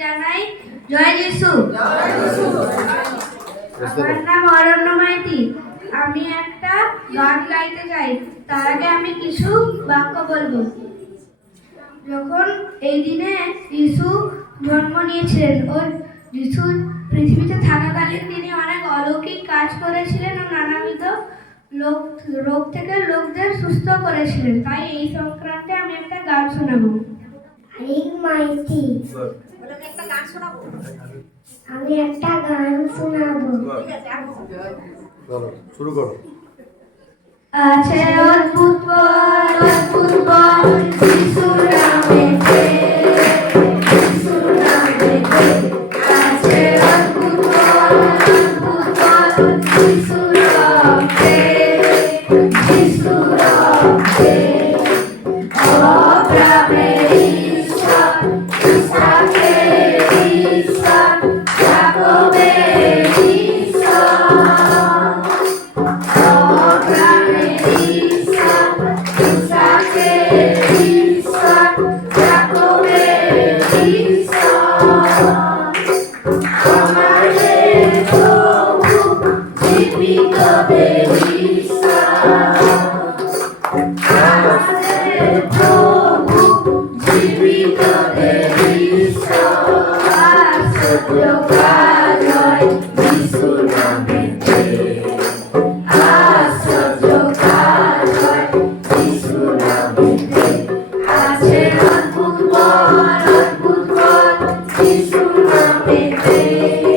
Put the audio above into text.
জানাই জয় যিশু। আমার নাম অরণ্য মাইতি। আমি একটা গান গাইতে চাই। তার আগে আমি কিছু বাক্য বলব। যখন এই দিনে যিশু জন্ম নিয়েছিলেন ও যিশু পৃথিবীতে থাকাকালীন তিনি অনেক অলৌকিক কাজ করেছিলেন ও নানাবিধ লোক রোগ থেকে লোকদের সুস্থ করেছিলেন। তাই এই সংক্রান্তে আমি একটা গান শোনাবো। মাইতি। আমি একটা গান শোনাবো। চলো শুরু করো। আছে অদ্ভুত বল অদ্ভুত বল যিশুর নামেতে যিশুর নামেতে আছে অদ্ভুত বল অদ্ভুত বল যিশুর Amarelo, típica delícia. Yeshua, baby.